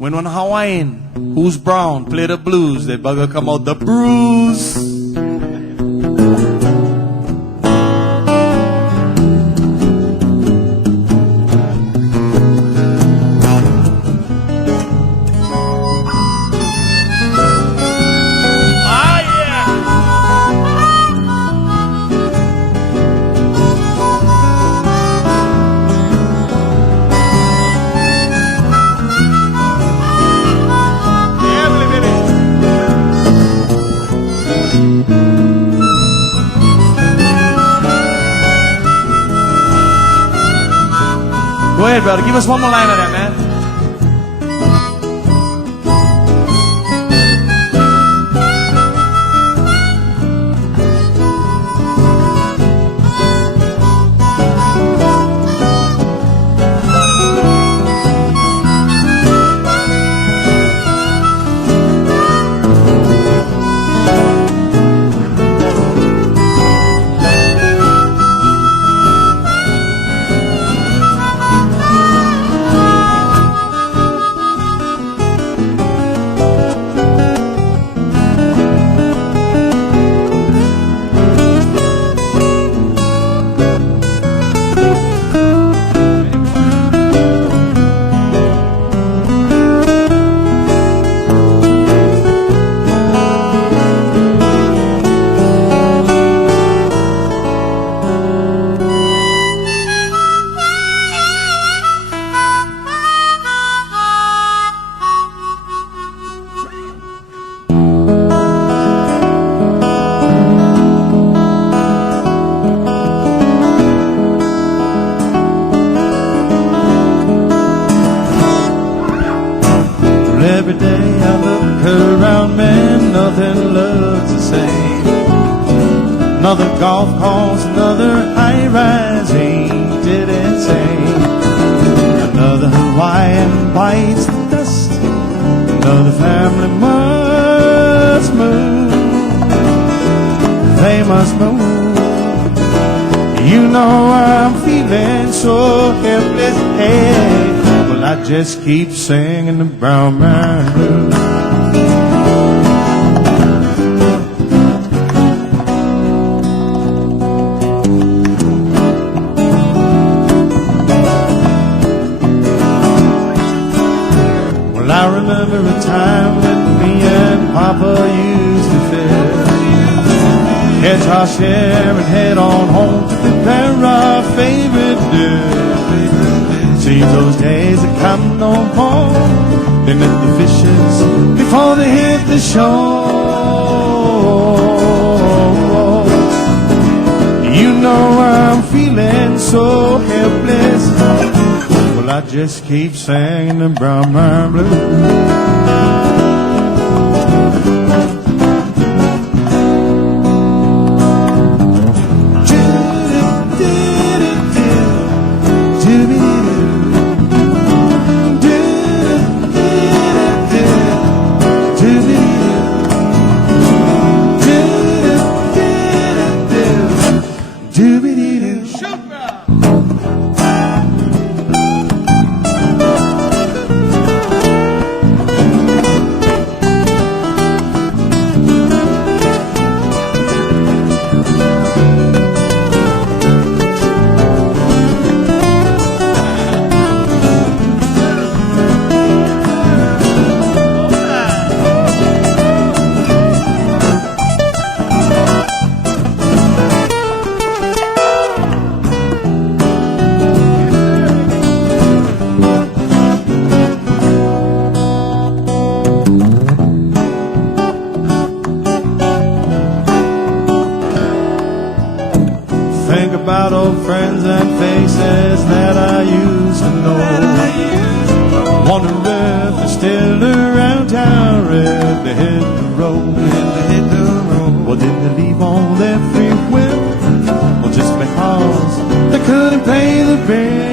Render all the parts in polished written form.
When one Hawaiian who's brown play the blues, they bugger come out the bruise. Go ahead, brother. Give us one more line of that, man. Every day I look around, man, nothing looks the same. Another golf course, another high-rise, ain't it insane? Another Hawaiian bites the dust, another family must move. They must move. You know I'm feeling so helpless, hey. Well, I just keep singing the brown man blues. Well, I remember a time when me and Papa used to fish, catch our share and head on home to prepare our favorite dish. Seems those days are come no more. They met the fishes before they hit the shore. You know I'm feeling so helpless. Well, I just keep singing the brown man blues. Think about old friends and faces that I used to know. Wonder if they're still around town, if they hit the road. Or did they leave on their free will? Or just because they couldn't pay the bill?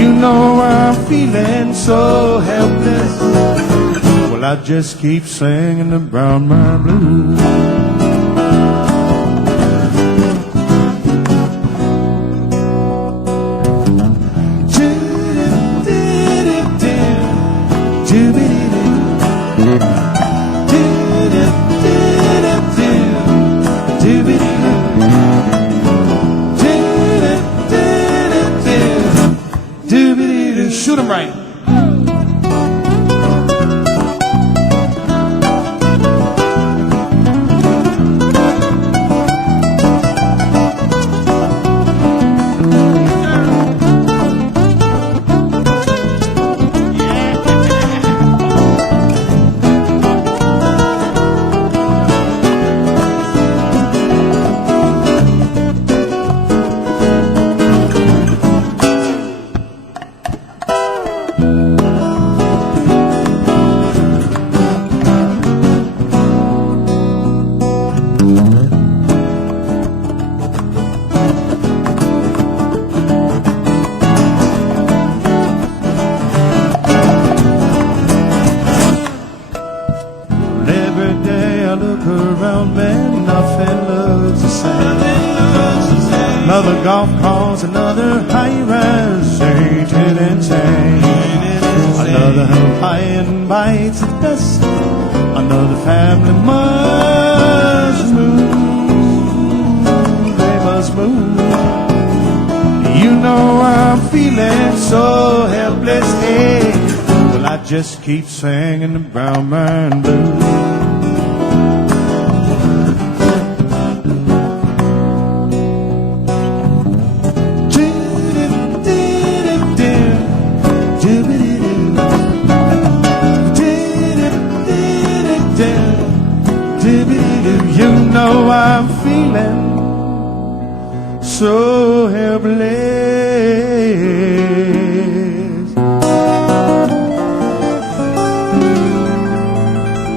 You know I'm feeling so helpless. Well, I just keep singing the brown man blues. right. Another golf course, another high-rise, shaded and shade. Another Hawaiian bites its dust. Another family must move. They must move. You know I'm feeling so helpless. Hey, well, I just keep singing the brown man blues. You know I'm feeling so helpless.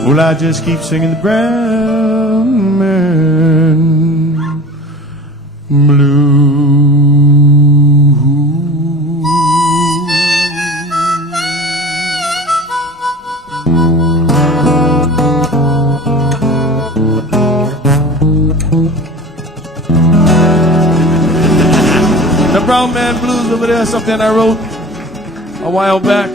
Well, I just keep singing the brown man blues. The Brown Man Blues over there, something I wrote a while back.